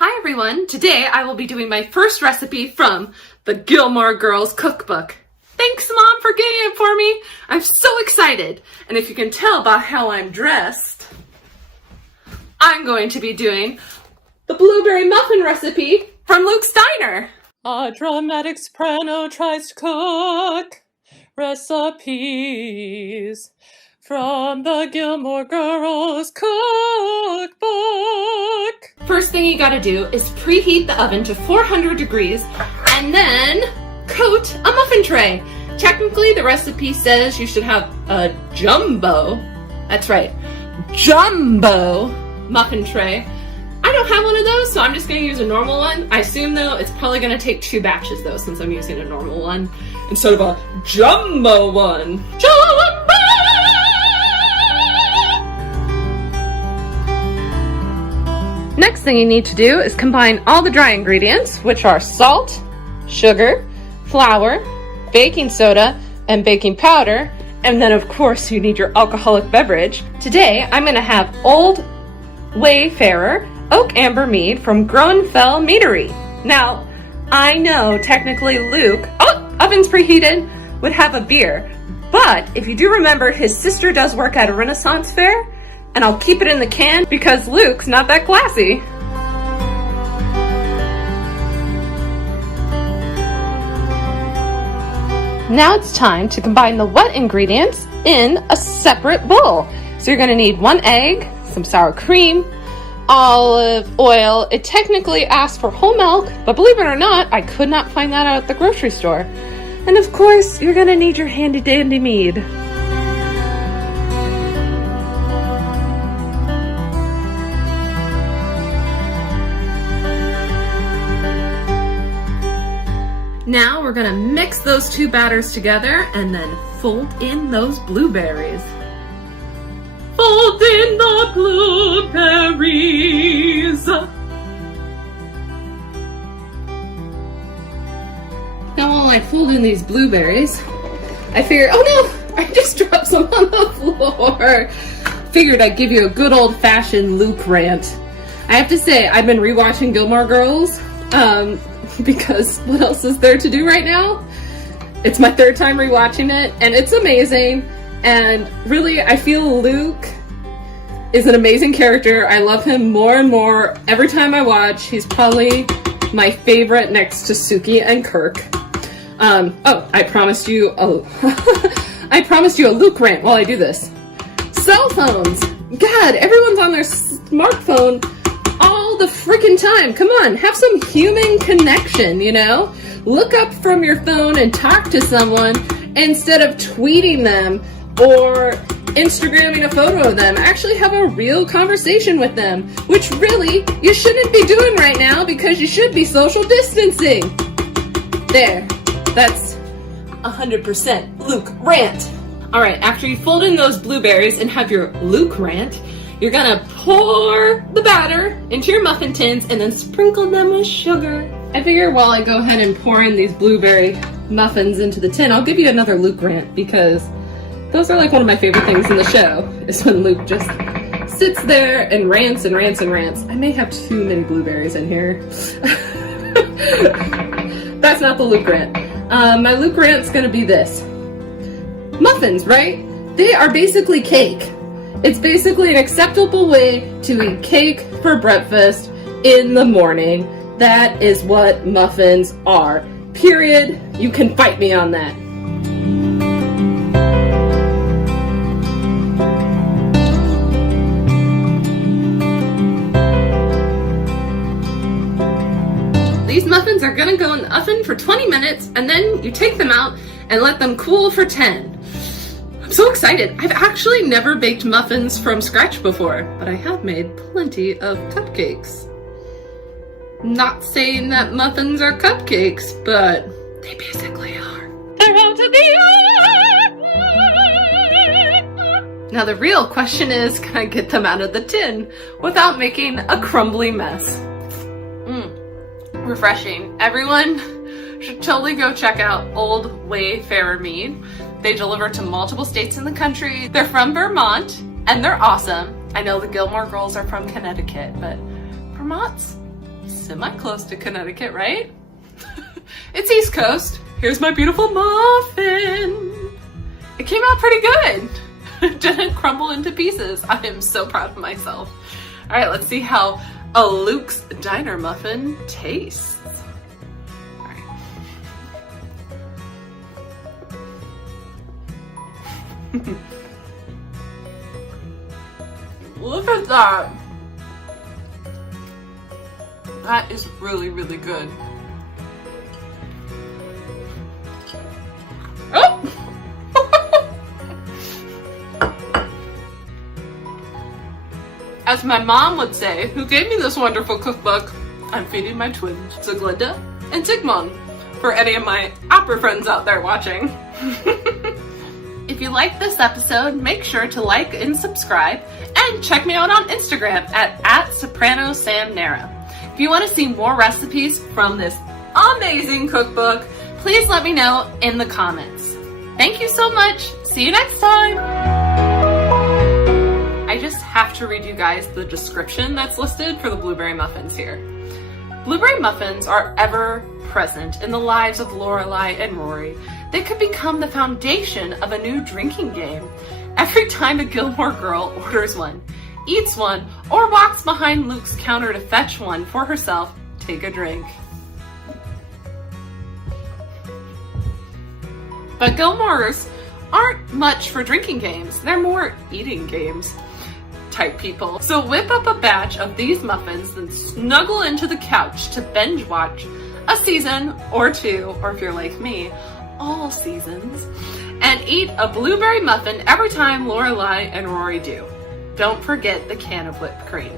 Hi everyone! Today I will be doing my first recipe from the Gilmore Girls cookbook. Thanks Mom for getting it for me! I'm so excited! And if you can tell by how I'm dressed, I'm going to be doing the blueberry muffin recipe from Luke's Diner. A dramatic soprano tries to cook recipes from the Gilmore Girls cookbook. First thing you gotta do is preheat the oven to 400 degrees and then coat a muffin tray. Technically, the recipe says you should have a jumbo, that's right, jumbo muffin tray. I don't have one of those, so I'm just gonna use a normal one. I assume though, it's probably gonna take 2 batches though, since I'm using a normal one instead of a jumbo one. Jumbo! Next thing you need to do is combine all the dry ingredients, which are salt, sugar, flour, baking soda, and baking powder, and then of course you need your alcoholic beverage. Today I'm gonna have Old Wayfarer Oak Amber Mead from Groenfell Meadery. Now, I know technically Luke, oven's preheated, would have a beer, but if you do remember, his sister does work at a Renaissance fair, and I'll keep it in the can because Luke's not that classy. Now it's time to combine the wet ingredients in a separate bowl. So you're gonna need 1 egg, some sour cream, olive oil. It technically asks for whole milk, but believe it or not, I could not find that out at the grocery store. And of course, you're gonna need your handy dandy mead. Now we're gonna mix those 2 batters together and then fold in those blueberries. Fold in the blueberries. Now while I fold in these blueberries, I figured, oh no, I just dropped some on the floor. Figured I'd give you a good old-fashioned Luke rant. I have to say, I've been rewatching Gilmore Girls, because what else is there to do right now? It's my 3rd time rewatching it, and it's amazing. And really, I feel Luke is an amazing character. I love him more and more every time I watch. He's probably my favorite next to Suki and Kirk. I promised you I promised you a Luke rant while I do this. Cell phones! God, everyone's on their smartphone all the freaking time. Come on, have some human connection, you know? Look up from your phone and talk to someone instead of tweeting them or Instagramming a photo of them. Actually have a real conversation with them, which really you shouldn't be doing right now because you should be social distancing. There, that's 100% Luke rant. All right, after you fold in those blueberries and have your Luke rant, you're gonna pour the batter into your muffin tins and then sprinkle them with sugar. I figure while I go ahead and pour in these blueberry muffins into the tin, I'll give you another Luke rant because those are like one of my favorite things in the show, is when Luke just sits there and rants and rants and rants. I may have too many blueberries in here. That's not the Luke rant. My Luke rant's gonna be this. Muffins, right? They are basically cake. It's basically an acceptable way to eat cake for breakfast in the morning. That is what muffins are. Period. You can fight me on that. These muffins are gonna go in the oven for 20 minutes and then you take them out and let them cool for 10. I'm so excited. I've actually never baked muffins from scratch before, but I have made plenty of cupcakes. Not saying that muffins are cupcakes, but they basically are. They're out to the oven! Now the real question is, can I get them out of the tin without making a crumbly mess? Refreshing. Everyone should totally go check out Old Wayfarer Mead. They deliver to multiple states in the country. They're from Vermont, and they're awesome. I know the Gilmore Girls are from Connecticut, but Vermont's semi-close to Connecticut, right? It's East Coast. Here's my beautiful muffin. It came out pretty good. It didn't crumble into pieces. I am so proud of myself. All right, let's see how a Luke's Diner muffin tastes. All right. Look at that. That is really, really good. Oh! As my mom would say, who gave me this wonderful cookbook, I'm feeding my twins, Ziglinda and Zygmunt, for any of my opera friends out there watching. If you like this episode, make sure to like and subscribe, and check me out on Instagram at Soprano Sam Nara. If you want to see more recipes from this amazing cookbook, please let me know in the comments. Thank you so much. See you next time. I just have to read you guys the description that's listed for the blueberry muffins here. Blueberry muffins are ever present in the lives of Lorelai and Rory. They could become the foundation of a new drinking game. Every time a Gilmore girl orders one, eats one, or walks behind Luke's counter to fetch one for herself, take a drink. But Gilmores aren't much for drinking games. They're more eating games type people. So whip up a batch of these muffins and snuggle into the couch to binge watch a season or two, or if you're like me, all seasons, and eat a blueberry muffin every time Lorelai and Rory do. Don't forget the can of whipped cream.